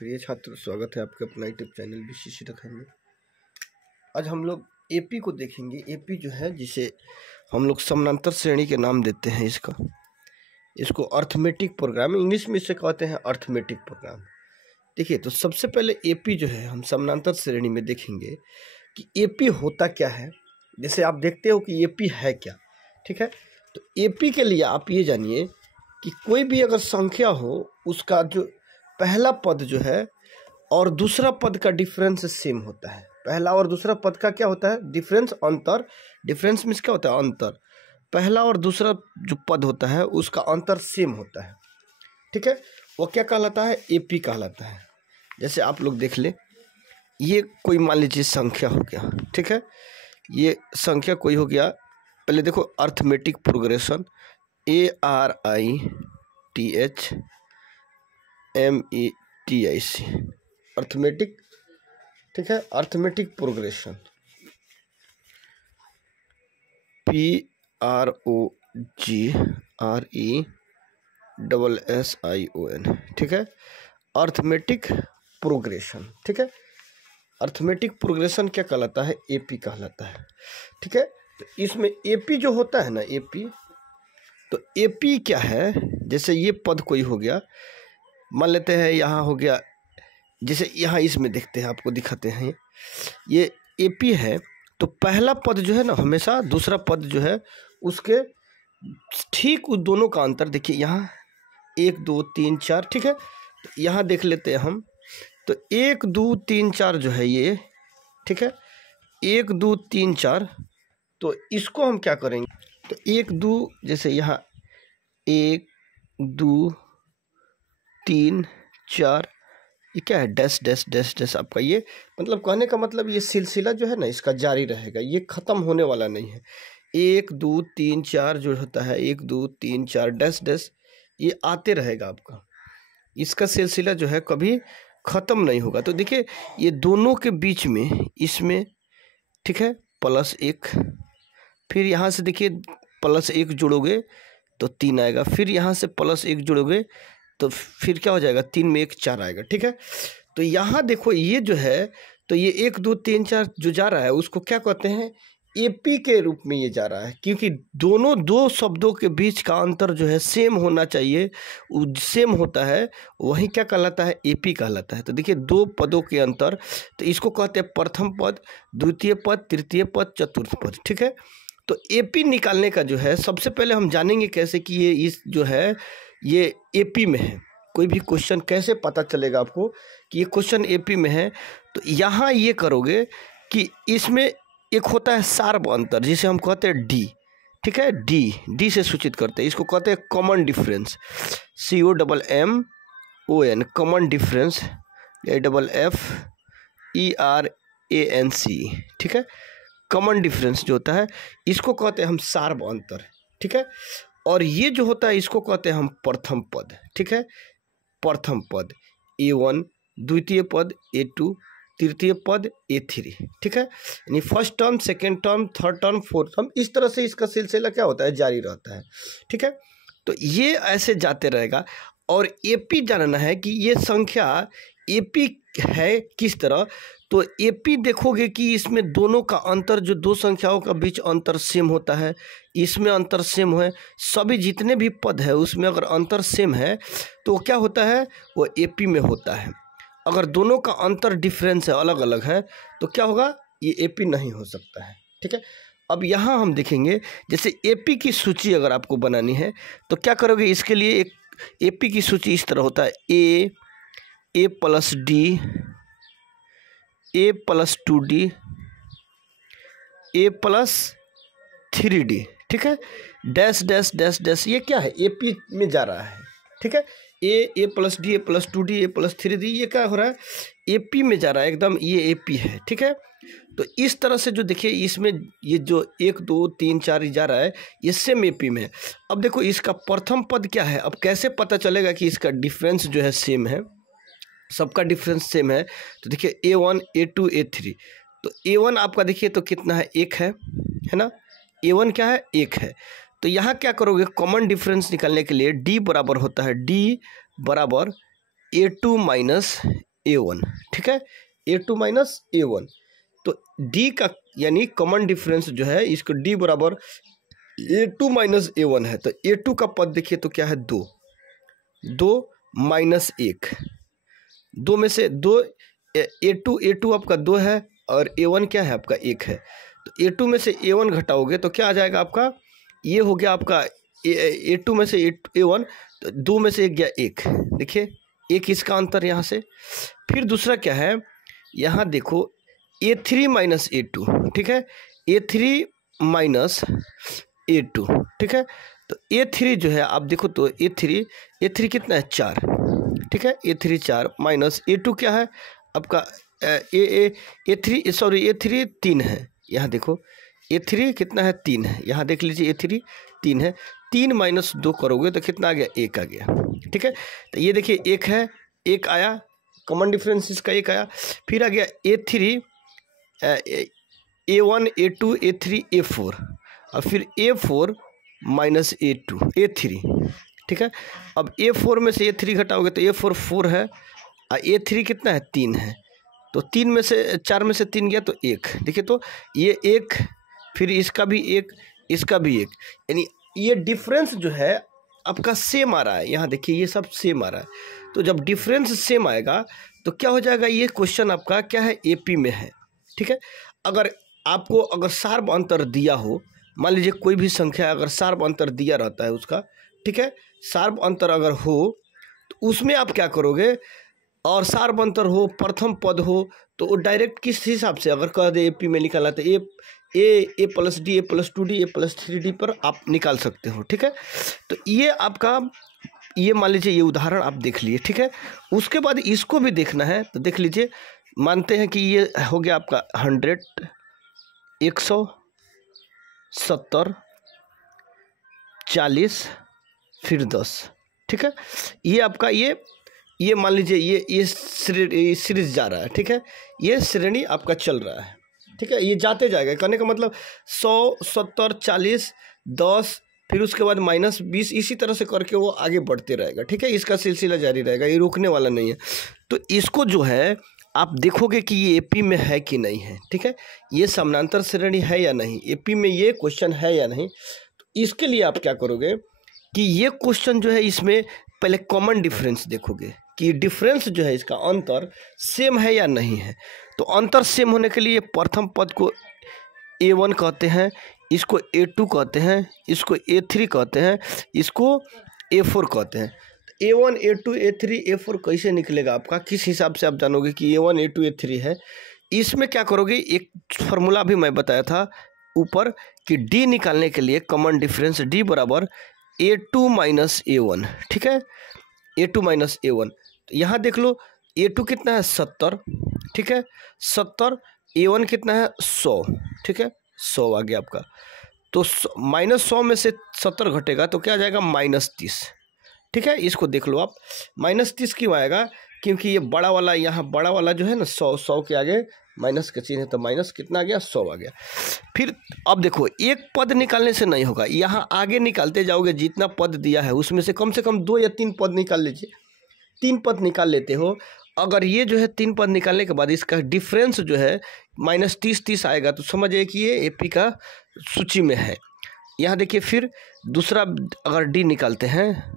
प्रिय छात्र, स्वागत है आपके अपना यूट्यूब चैनल विशिष्ट रखन में। आज हम लोग एपी को देखेंगे। एपी जो है, जिसे हम लोग समानांतर श्रेणी के नाम देते हैं, इसको अर्थमेटिक प्रोग्राम, इंग्लिश में इसे कहते हैं अर्थमेटिक प्रोग्राम। देखिए, तो सबसे पहले एपी जो है हम समानांतर श्रेणी में देखेंगे कि एपी होता क्या है। जैसे आप देखते हो कि एपी है क्या, ठीक है। तो एपी के लिए आप ये जानिए कि कोई भी अगर संख्या हो, उसका जो पहला पद जो है और दूसरा पद का डिफरेंस सेम होता है। पहला और दूसरा पद का क्या होता है? डिफरेंस, अंतर। डिफरेंस मीन्स क्या होता है? अंतर। पहला और दूसरा जो पद होता है उसका अंतर सेम होता है, ठीक है। वो क्या कहलाता है? एपी कहलाता है। जैसे आप लोग देख ले, ये कोई मान लीजिए संख्या हो गया, ठीक है। ये संख्या कोई हो गया। पहले देखो, अर्थमेटिक प्रोग्रेशन, ARITHMETIC, अर्थमेटिक, ठीक है। अर्थमेटिक प्रोग्रेशन, PROGRESSION, ठीक है। अर्थमेटिक प्रोग्रेशन, ठीक है। अर्थमेटिक प्रोग्रेशन क्या कहलाता है? एपी कहलाता है, ठीक है। तो इसमें एपी जो होता है ना, एपी, तो एपी क्या है? जैसे ये पद कोई हो गया, मान लेते हैं यहाँ हो गया, जैसे यहाँ इसमें देखते हैं, आपको दिखाते हैं, ये एपी है। तो पहला पद जो है ना, हमेशा दूसरा पद जो है उसके ठीक उस दोनों का अंतर देखिए। यहाँ 1 2 3 4, ठीक है। तो यहाँ देख लेते हैं हम, तो 1 2 3 4 जो है ये, ठीक है। 1 2 3 4, तो इसको हम क्या करेंगे? तो 1 2, जैसे यहाँ 1 2 3 4, ये क्या है? Dash dash dash dash. आपका ये मतलब कहने का मतलब ये सिलसिला जो है ना, इसका जारी रहेगा, ये ख़त्म होने वाला नहीं है। 1 2 3 4 जो होता है, 1 2 3 4 डैश डैश, ये आते रहेगा आपका। इसका सिलसिला जो है कभी ख़त्म नहीं होगा। तो देखिए, ये दोनों के बीच में इसमें, ठीक है, +1, फिर यहाँ से देखिए +1 जोड़ोगे तो 3 आएगा, फिर यहाँ से +1 जोड़ोगे तो फिर क्या हो जाएगा? 3 में 1 4 आएगा, ठीक है। तो यहाँ देखो, ये जो है, तो ये 1 2 3 4 जो जा रहा है उसको क्या कहते हैं? एपी के रूप में ये जा रहा है, क्योंकि दोनों दो शब्दों के बीच का अंतर जो है सेम होना चाहिए, सेम होता है, वही क्या कहलाता है? एपी कहलाता है। तो देखिए, दो पदों के अंतर, तो इसको कहते हैं प्रथम पद, द्वितीय पद, तृतीय पद, चतुर्थ पद, ठीक है। तो एपी निकालने का जो है, सबसे पहले हम जानेंगे कैसे कि ये इस जो है ये एपी में है। कोई भी क्वेश्चन कैसे पता चलेगा आपको कि ये क्वेश्चन एपी में है? तो यहाँ ये करोगे कि इसमें एक होता है सार्व अंतर, जिसे हम कहते हैं डी, ठीक है। डी से सूचित करते हैं, इसको कहते हैं common difference, COMMON, common difference, FFERANC, ठीक है। कॉमन डिफरेंस जो होता है, इसको कहते हैं हम सार्व अंतर, ठीक है। और ये जो होता है, इसको कहते हैं हम प्रथम पद, ठीक है। प्रथम पद A1, द्वितीय पद A2, तृतीय पद A3, ठीक है। यानी first term, second term, third term, fourth term, इस तरह से इसका सिलसिला क्या होता है? जारी रहता है, ठीक है। तो ये ऐसे जाते रहेगा। और एपी जानना है कि ये संख्या एपी है किस तरह। तो एपी देखोगे कि इसमें दोनों का अंतर, जो दो संख्याओं का बीच अंतर सेम होता है, इसमें अंतर सेम है, सभी जितने भी पद है उसमें अगर अंतर सेम है तो क्या होता है? वो एपी में होता है। अगर दोनों का अंतर डिफरेंस है, अलग अलग है, तो क्या होगा? ये एपी नहीं हो सकता है, ठीक है। अब यहाँ हम देखेंगे, जैसे एपी की सूची अगर आपको बनानी है तो क्या करोगे? इसके लिए एक एपी की सूची इस तरह होता है, A + D, A + 2D, A + 3D, ठीक है। डैश डैश डैश डैश, ये क्या है? एपी में जा रहा है, ठीक है। A + D, A + 2D, A + 3D, ये क्या हो रहा है? एपी में जा रहा है एकदम, ये एपी है, ठीक है। तो इस तरह से जो देखिए, इसमें ये जो 1 2 3 4 जा रहा है, ये सेम एपी में है। अब देखो, इसका प्रथम पद क्या है? अब कैसे पता चलेगा कि इसका डिफरेंस जो है सेम है? सबका डिफरेंस सेम है। तो देखिए, A1 A2 A3, तो A1 आपका देखिए तो कितना है? 1 है ना। A1 क्या है? 1 है। तो यहाँ क्या करोगे? कॉमन डिफरेंस निकालने के लिए D बराबर होता है, D बराबर A2 - A1, ठीक है, A2 माइनस A1। तो D का यानी कॉमन डिफरेंस जो है इसको D बराबर A2 माइनस A1 है। तो A2 का पद देखिए तो क्या है 2, 2 माइनस 1, 2 में से 2 A2 आपका 2 है और A1 क्या है आपका 1 है। तो A2 में से A1 घटाओगे तो क्या आ जाएगा आपका, ये हो गया आपका A2 में से A1, तो 2 में से 1 गया 1, देखिए 1 इसका अंतर यहाँ से। फिर दूसरा क्या है, यहाँ देखो A3 माइनस A2, ठीक है, A3 माइनस A2, ठीक है। तो A3 जो है आप देखो तो A3 कितना है 4, ठीक है, A3 4 माइनस A2 क्या है आपका A3 3 है। यहाँ देखो A3 कितना है 3 है, यहाँ देख लीजिए A3 3 है, 3 माइनस 2 करोगे तो कितना आ गया 1 आ गया, ठीक है। तो ये देखिए 1 है, 1 आया, कॉमन डिफरेंस इसका 1 आया। फिर आ गया A3 A1 A2 A3 A4 और फिर A4 माइनस A3, ठीक है। अब A4 में से A3 घटाओगे तो A4 4 है और A3 कितना है 3 है। तो 3 में से 4 में से 3 गया तो 1, देखिए तो ये 1, फिर इसका भी 1, इसका भी 1, यानी ये डिफरेंस जो है आपका सेम आ रहा है। यहाँ देखिए ये सब सेम आ रहा है। तो जब डिफरेंस सेम आएगा तो क्या हो जाएगा, ये क्वेश्चन आपका क्या है AP में है, ठीक है। अगर आपको शार्प अंतर दिया हो, मान लीजिए कोई भी संख्या अगर शार्प अंतर दिया रहता है उसका, ठीक है, शार्प अंतर अगर हो तो उसमें आप क्या करोगे, और शार्प अंतर हो, प्रथम पद हो, तो वो डायरेक्ट किस हिसाब से अगर कह दे AP में निकाला तो A plus D A plus 2D A plus 3D पर आप निकाल सकते हो, ठीक है। तो ये आपका, ये मान लीजिए ये उदाहरण आप देख लिए, ठीक है। उसके बाद इसको भी देखना है तो देख लीजिए, मानते हैं कि ये हो गया आपका 100 170 40 फिर 10, ठीक है। ये आपका ये मान लीजिए ये सीरीज जा रहा है, ठीक है, ये श्रेणी आपका चल रहा है, ठीक है। ये जाते जाएगा, कहने का मतलब 100 70 40 10 फिर उसके बाद माइनस 20, इसी तरह से करके वो आगे बढ़ते रहेगा, ठीक है। इसका सिलसिला जारी रहेगा, ये रुकने वाला नहीं है। तो इसको जो है आप देखोगे कि ये AP में है कि नहीं है, ठीक है, ये समानांतर श्रेणी है या नहीं, AP में ये क्वेश्चन है या नहीं। तो इसके लिए आप क्या करोगे कि ये क्वेश्चन जो है इसमें पहले कॉमन डिफरेंस देखोगे कि डिफरेंस जो है इसका अंतर सेम है या नहीं है। तो अंतर सेम होने के लिए प्रथम पद को A1 कहते हैं, इसको A2 कहते हैं, इसको A3 कहते हैं, इसको A4 कहते हैं। A1 A2 A3 A4 कैसे निकलेगा आपका, किस हिसाब से आप जानोगे कि A1 A2 A3 है। इसमें क्या करोगे, एक फार्मूला भी मैं बताया था ऊपर कि D निकालने के लिए कॉमन डिफरेंस D बराबर A2 माइनस A1, ठीक है, A2 माइनस A1। तो यहाँ देख लो A2 कितना है 70, ठीक है, 70, A1 कितना है 100, ठीक है, 100 आ गया आपका। तो -100 में से 70 घटेगा तो क्या आ जाएगा -30, ठीक है। इसको देख लो आप, -30 क्यों आएगा, क्योंकि ये बड़ा वाला, यहाँ बड़ा वाला जो है ना 100 के आगे माइनस का चिन्ह है, तो माइनस कितना आ गया 100 आ गया। फिर अब देखो एक पद निकालने से नहीं होगा, यहाँ आगे निकालते जाओगे, जितना पद दिया है उसमें से कम 2 या 3 पद निकाल लीजिए, 3 पद निकाल लेते हो। अगर ये जो है 3 पद निकालने के बाद इसका डिफरेंस जो है -30 आएगा तो समझिए कि ये AP का सूची में है। यहाँ देखिए फिर दूसरा अगर D निकालते हैं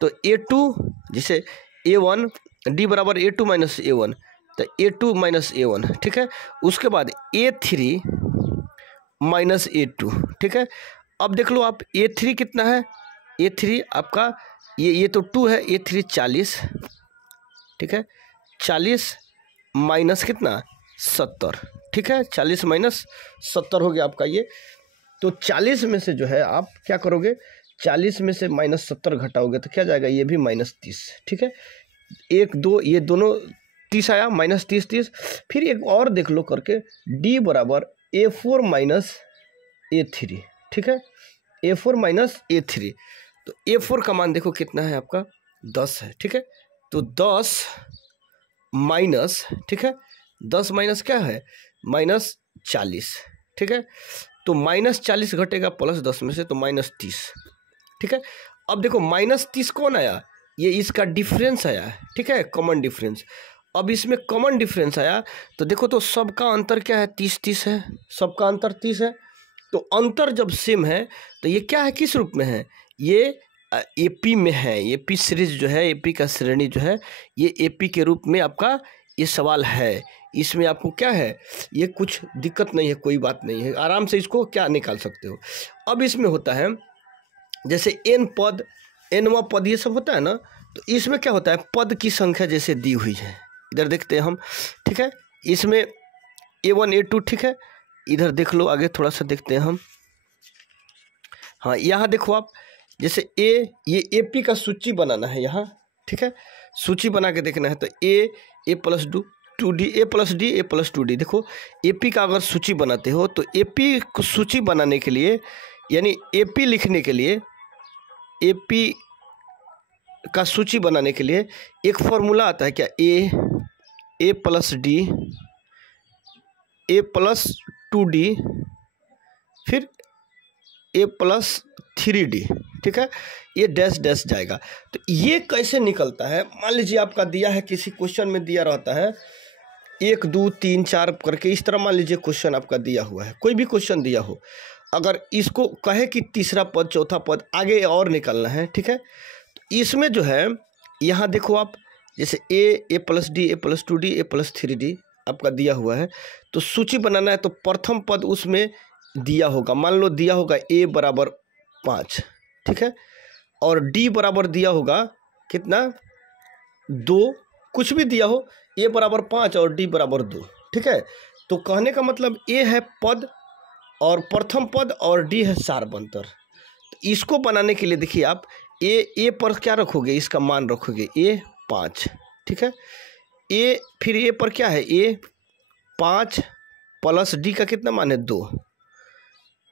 तो A2, जैसे A1 D बराबर A2 माइनस A1, तो A2 माइनस A1, ठीक है। उसके बाद A3 माइनस A2, ठीक है। अब देख लो आप A3 कितना है, A3 आपका ये तो 2 है, A3 40, ठीक है, 40 माइनस कितना 70, ठीक है, 40 माइनस 70 हो गया आपका ये। तो 40 में से जो है आप क्या करोगे, 40 में से -70 घटाओगे तो क्या जाएगा, ये भी -30, ठीक है। 1 2 ये दोनों 30 आया, -30। फिर एक और देख लो करके, D बराबर A4 माइनस A3, ठीक है, A4 माइनस A3। तो A4 का मान देखो कितना है आपका 10 है, ठीक है। तो 10 माइनस, ठीक है, 10 माइनस क्या है -40, ठीक है। तो -40 घटेगा +10 में से तो -30, ठीक है। अब देखो -30 कौन आया, ये इसका डिफरेंस आया है, ठीक है, कॉमन डिफरेंस। अब इसमें कॉमन डिफरेंस आया तो देखो तो सबका अंतर क्या है, 30-30 है, सबका अंतर 30 है। तो अंतर जब सेम है तो ये क्या है, किस रूप में है, ये एपी में है। एपी सीरीज जो है, एपी का श्रेणी जो है, ये एपी के रूप में आपका ये सवाल है। इसमें आपको क्या है, ये कुछ दिक्कत नहीं है, कोई बात नहीं है, आराम से इसको क्या निकाल सकते हो। अब इसमें होता है जैसे एन पद, एनवा पद, ये सब होता है ना, तो इसमें क्या होता है, पद की संख्या जैसे दी हुई है, इधर देखते हैं हम, ठीक है। इसमें A1 A2, ठीक है। इधर देख लो, आगे थोड़ा सा देखते हैं हम। हाँ, यहाँ देखो आप, जैसे ये एपी का सूची बनाना है यहाँ, ठीक है। सूची बना के देखना है तो A plus 2D, A plus D, A plus 2D। देखो एपी का अगर सूची बनाते हो तो एपी को सूची बनाने के लिए, यानी एपी लिखने के लिए, एपी का सूची बनाने के लिए एक फॉर्मूला आता है क्या, A plus D, A plus 2D, फिर A प्लस 3D, ठीक है। ये डैश डैश जाएगा। तो ये कैसे निकलता है, मान लीजिए आपका दिया है, किसी क्वेश्चन में दिया रहता है 1 2 3 4 करके, इस तरह मान लीजिए क्वेश्चन आपका दिया हुआ है, कोई भी क्वेश्चन दिया हो, अगर इसको कहे कि तीसरा पद, चौथा पद आगे और निकालना है, ठीक है। तो इसमें जो है, यहाँ देखो आप, जैसे A plus D, A plus 2D, A plus 3D आपका दिया हुआ है, तो सूची बनाना है तो प्रथम पद उसमें दिया होगा, मान लो दिया होगा A बराबर 5, ठीक है, और D बराबर दिया होगा कितना, 2, कुछ भी दिया हो, A बराबर 5 और D बराबर 2, ठीक है। तो कहने का मतलब A है पद और प्रथम पद और D है सारबंतर। तो इसको बनाने के लिए देखिए आप, A पर क्या रखोगे, इसका मान रखोगे A 5, ठीक है। A फिर A पर क्या है, A 5 प्लस D का कितना मान है, 2।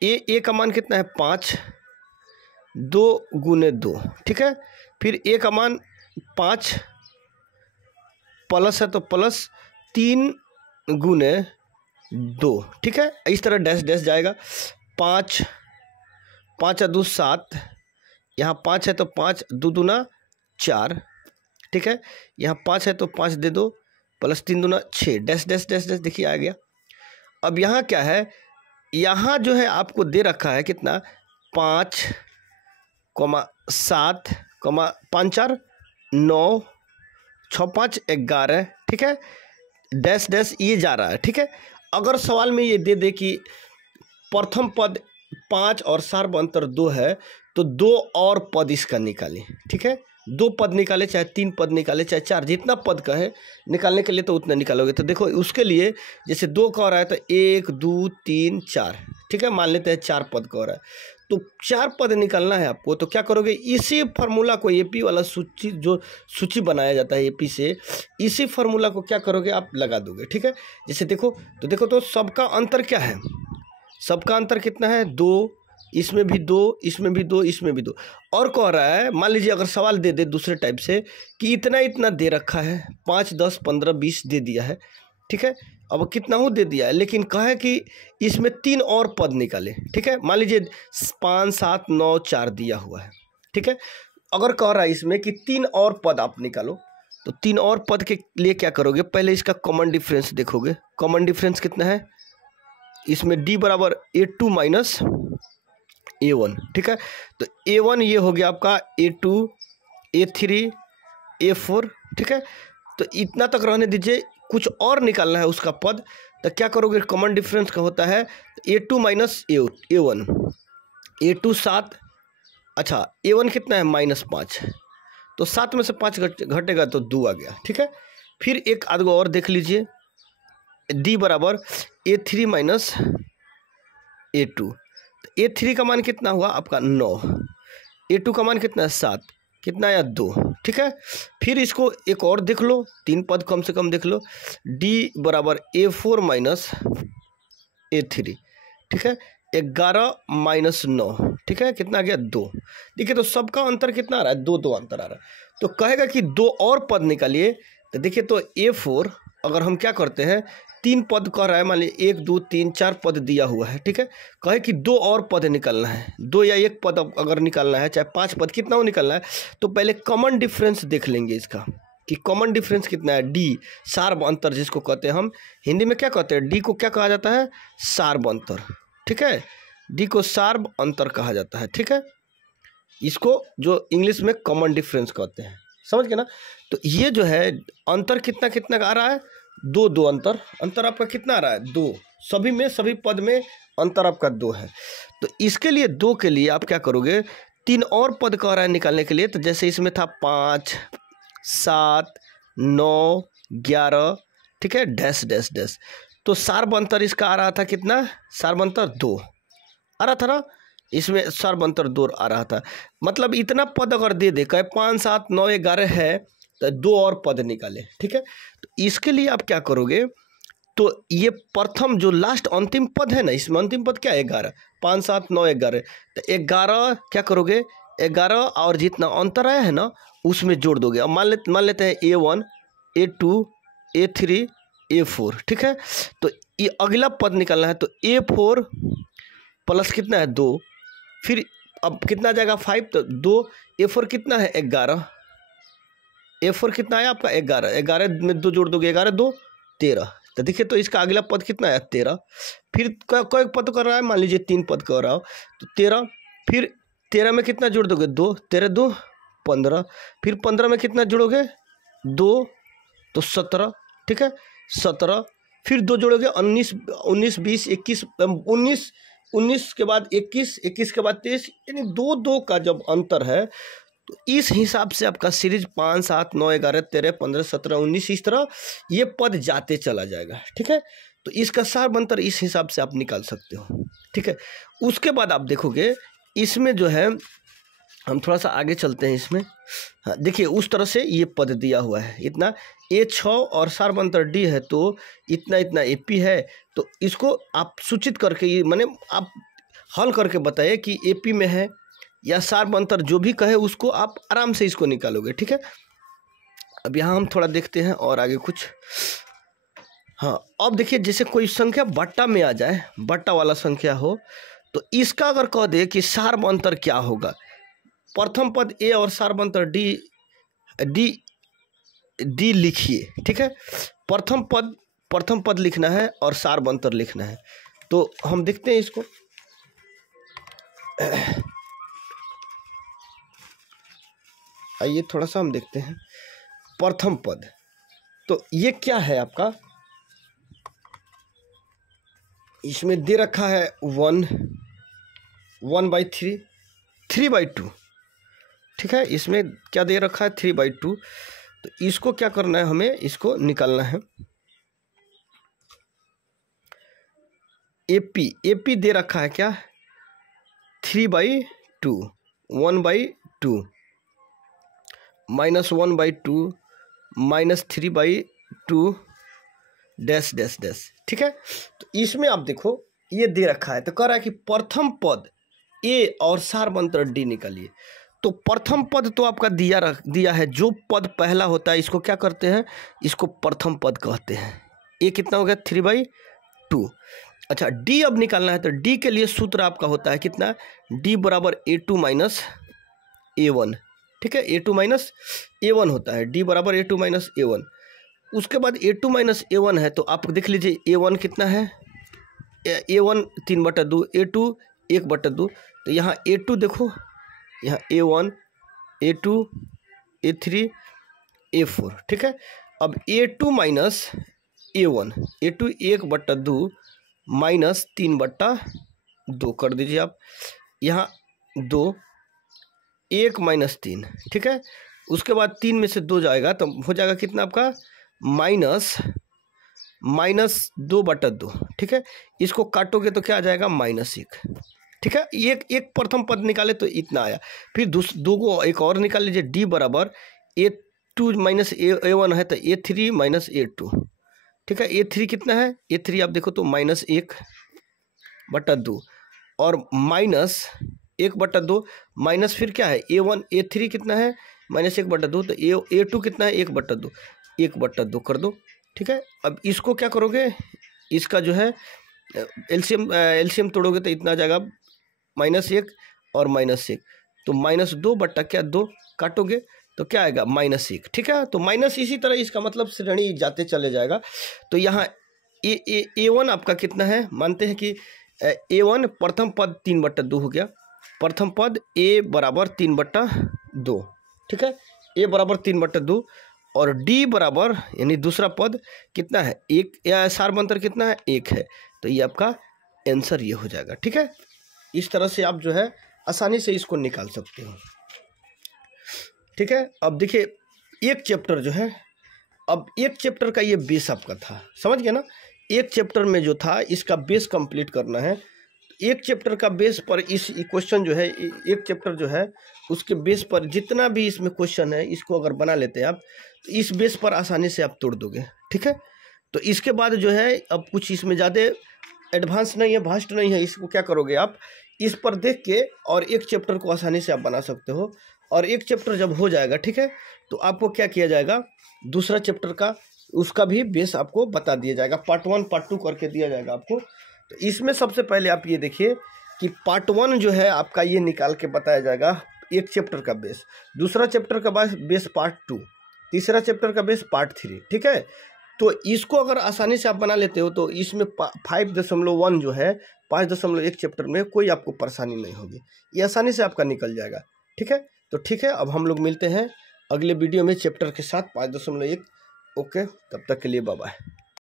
A का मान कितना है, 5, 2 गुने 2, ठीक है। फिर A का मान 5 प्लस है तो प्लस 3 गुने 2, ठीक है। इस तरह डैश डैश जाएगा। 5 5 2 7, यहाँ 5 है तो 5 2 दूना 4, ठीक है। यहाँ 5 है तो 5 दे दो, प्लस 3 दूना 6, डैश डैश डैश डैश, देखिए आ गया। अब यहाँ क्या है, यहाँ जो है आपको दे रखा है कितना, 5, 7, 5 4 9, 6 5 11, ठीक है। डैश डैश ये जा रहा है, ठीक है। अगर सवाल में ये दे दे कि प्रथम पद 5 और सारबंतर 2 है, तो 2 और पद इसका निकालें, ठीक है। 2 पद निकाले, चाहे 3 पद निकाले, चाहे 4, जितना पद का है निकालने के लिए तो उतना निकालोगे। तो देखो उसके लिए जैसे 2 का हो रहा है तो 1 2 3 4, ठीक है, मान लेते हैं 4 पद का हो रहा है, तो 4 पद निकालना है आपको। तो क्या करोगे, इसी फार्मूला को, एपी वाला सूची, जो सूची बनाया जाता है एपी से, इसी फार्मूला को क्या करोगे, आप लगा दोगे, ठीक है। जैसे देखो तो सबका अंतर क्या है, सबका अंतर कितना है, 2, इसमें भी 2, इसमें भी 2, इसमें भी 2। और कह रहा है, मान लीजिए अगर सवाल दे दे दूसरे टाइप से कि इतना इतना दे रखा है, 5 10 15 20 दे दिया है, ठीक है। अब कितना हो दे दिया है, लेकिन कहे कि इसमें 3 और पद निकाले, ठीक है। मान लीजिए 5 7 9 4 दिया हुआ है, ठीक है। अगर कह रहा है इसमें कि 3 और पद आप निकालो, तो 3 और पद के लिए क्या करोगे, पहले इसका कॉमन डिफरेंस देखोगे। कॉमन डिफरेंस कितना है, इसमें D बराबर A2 माइनस A1, ठीक है। तो A1 ये हो गया आपका, A2 A3 A4, ठीक है। तो इतना तक रहने दीजिए, कुछ और निकालना है उसका पद, तो क्या करोगे, कॉमन डिफरेंस का होता है A2 माइनस A1, A2 7, अच्छा A1 कितना है, -5, तो 7 में से 5 घटेगा तो 2 आ गया, ठीक है। फिर एक आध गो और देख लीजिए, D बराबर A3 माइनस A2, तो A3 का मान कितना हुआ आपका 9, A2 का मान कितना है 7, कितना आया 2, ठीक है। फिर इसको एक और देख लो, 3 पद कम से कम देख लो, D बराबर A4 माइनस A3, ठीक है, 11 माइनस 9, ठीक है, कितना आ गया 2। देखिए तो सबका अंतर कितना आ रहा है, 2 2 अंतर आ रहा है। तो कहेगा कि 2 और पद निकालिए, तो देखिए तो A4 अगर हम क्या करते हैं, 3 पद कह रहा है, मान लीजिए 1 2 3 4 पद दिया हुआ है, ठीक है। कहे कि 2 और पद निकालना है, 2 या 1 पद अगर निकालना है, चाहे 5 पद, कितना हो निकालना है, तो पहले कॉमन डिफरेंस देख लेंगे इसका, कि कॉमन डिफरेंस कितना है, डी, सार्व अंतर जिसको कहते हैं हम हिंदी में क्या कहते हैं, डी को क्या कहा जाता है, सार्व अंतर, ठीक है, डी को सार्व अंतर कहा जाता है, ठीक है, इसको जो इंग्लिश में कॉमन डिफरेंस कहते हैं, समझ गए ना। तो ये जो है अंतर कितना कितना का आ रहा है, दो दो अंतर आपका कितना आ रहा है, दो, सभी में सभी पद में अंतर आपका दो है। तो इसके लिए दो के लिए आप क्या करोगे, तीन और पद कह रहा है निकालने के लिए, तो जैसे इसमें था 5, 7, 9, 11, ठीक है, डैश डैश डैश, तो सार्व अंतर इसका आ रहा था कितना, सार्व अंतर 2 आ रहा था ना, इसमें सार्व अंतर 2 आ रहा था। मतलब इतना पद अगर दे दे, कहे 5, 7, 9, 11 है तो दो और पद निकाले, ठीक है। तो इसके लिए आप क्या करोगे, तो ये प्रथम जो लास्ट अंतिम पद है ना, इसमें अंतिम पद क्या है, 11, 5, 7, 9, 11, तो 11 क्या करोगे, 11 और जितना अंतर आया है ना उसमें जोड़ दोगे। अब मान लेते हैं A1, A2, A3, A4, ठीक है। तो ये अगला पद निकालना है, तो A4 प्लस कितना है 2, फिर अब कितना आ जाएगा 5, तो 2, A4 कितना है 11, A4 कितना है आपका 11, 11 में 2 जोड़ दोगे, 11 2 13, तो देखिए तो इसका अगला पद कितना है 13, फिर कोई पद कर रहा है, मान लीजिए 3 पद कर रहा हो तो 13, फिर 13 में कितना जोड़ दोगे 2, 13 2 15, फिर 15 में कितना जोड़ोगे 2 तो 17, ठीक है 17, फिर 2 जोड़ोगे 19 19 20 21 19 19 के बाद 21 21 के बाद 23, यानी 2 2 का जब अंतर है तो इस हिसाब से आपका सीरीज 5 7 9 11 13 15 17 19 इस तरह ये पद जाते चला जाएगा, ठीक है। तो इसका सार्व अंतर इस हिसाब से आप निकाल सकते हो, ठीक है। उसके बाद आप देखोगे इसमें जो है, हम थोड़ा सा आगे चलते हैं इसमें, हाँ देखिए उस तरह से ये पद दिया हुआ है, इतना A6 और सार्व अंतर D है तो इतना इतना AP है, तो इसको आप सूचित करके ये माने आप हल करके बताइए कि AP में है या सार्व अंतर जो भी कहे उसको आप आराम से इसको निकालोगे, ठीक है। अब यहाँ हम थोड़ा देखते हैं और आगे कुछ, हाँ अब देखिए जैसे कोई संख्या बट्टा में आ जाए, बट्टा वाला संख्या हो, तो इसका अगर कह दे कि सार्व अंतर क्या होगा, प्रथम पद A और सार्व अंतर D लिखिए, ठीक है। प्रथम पद लिखना है और सार्व अंतर लिखना है, तो हम देखते हैं इसको। आइए थोड़ा सा हम देखते हैं प्रथम पद, तो ये क्या है आपका, इसमें दे रखा है 1/3, 3/2, ठीक है, इसमें क्या दे रखा है 3/2, तो इसको क्या करना है, हमें इसको निकालना है। AP दे रखा है क्या 3/2, 1/2 -1/2 -3/2 डैश डैश डैश, ठीक है। तो इसमें आप देखो ये दे रखा है, तो कह रहा है कि प्रथम पद A और सार्व अंतर D निकालिए। तो प्रथम पद तो आपका दिया है, जो पद पहला होता है इसको क्या करते हैं, इसको प्रथम पद कहते हैं। A कितना हो गया 3/2। अच्छा D अब निकालना है, तो D के लिए सूत्र आपका होता है कितना, D बराबर A2 माइनस A1, ठीक है, A2 माइनस A1 होता है, D बराबर A2 माइनस A1। उसके बाद A2 माइनस A1 है, तो आप देख लीजिए A1 कितना है, A1 3/2, A2 1/2, तो यहाँ A2 देखो, यहाँ A1 A2 A3 A4, ठीक है। अब A2 minus A1, A2 1/2 minus 3/2 कर दीजिए आप, यहाँ 2 1 माइनस 3, ठीक है। उसके बाद 3 में से 2 जाएगा तो हो जाएगा कितना आपका -2/2, ठीक है। इसको काटोगे तो क्या आ जाएगा -1, ठीक है। एक प्रथम पद निकाले तो इतना आया, फिर दो को एक और निकाल लीजिए, D बराबर A2 माइनस A1 है तो A3 माइनस A2, ठीक है। A3 कितना है, A3 आप देखो तो -1/2 और -1/2 माइनस फिर क्या है A3 कितना है -1/2, तो A2 कितना है 1/2 कर दो, ठीक है। अब इसको क्या करोगे, इसका जो है एलसीएम तोड़ोगे तो इतना आ जाएगा -1 और -1, तो -2 बट्टा क्या 2 काटोगे तो क्या आएगा -1, ठीक है। तो माइनस इसी तरह इसका मतलब श्रेणी जाते चले जाएगा। तो यहाँ A1 आपका कितना है, मानते हैं कि A1 प्रथम पद 3/2 हो गया, प्रथम पद A बराबर 3/2, ठीक है, A बराबर 3/2 और D बराबर यानी दूसरा पद कितना है 1, या सार्वमंतर कितना है 1 है। तो ये आपका आंसर ये हो जाएगा, ठीक है। इस तरह से आप जो है आसानी से इसको निकाल सकते हो, ठीक है। अब देखिए एक चैप्टर जो है, अब एक चैप्टर का ये बेस आपका था, समझ गए ना। एक चैप्टर में जो था इसका बेस कंप्लीट करना है। एक चैप्टर का बेस पर इस क्वेश्चन जो है, एक चैप्टर जो है उसके बेस पर जितना भी इसमें क्वेश्चन है इसको अगर बना लेते हैं आप, तो इस बेस पर आसानी से आप तोड़ दोगे, ठीक है। तो इसके बाद जो है अब कुछ इसमें ज़्यादा एडवांस नहीं है, वास्ट नहीं है, इसको क्या करोगे आप इस पर देख के और एक चैप्टर को आसानी से आप बना सकते हो। और एक चैप्टर जब हो जाएगा, ठीक है, तो आपको क्या किया जाएगा, दूसरा चैप्टर का उसका भी बेस आपको बता दिया जाएगा, पार्ट 1 पार्ट 2 करके दिया जाएगा आपको। तो इसमें सबसे पहले आप ये देखिए कि पार्ट 1 जो है आपका ये निकाल के बताया जाएगा एक चैप्टर का बेस, दूसरा चैप्टर का बेस पार्ट 2, तीसरा चैप्टर का बेस पार्ट 3, ठीक है। तो इसको अगर आसानी से आप बना लेते हो तो इसमें 5.1 जो है 5.1 चैप्टर में कोई आपको परेशानी नहीं होगी, ये आसानी से आपका निकल जाएगा, ठीक है। तो ठीक है, अब हम लोग मिलते हैं अगले वीडियो में चैप्टर के साथ 5.1। ओके, तब तक के लिए बाय बाय।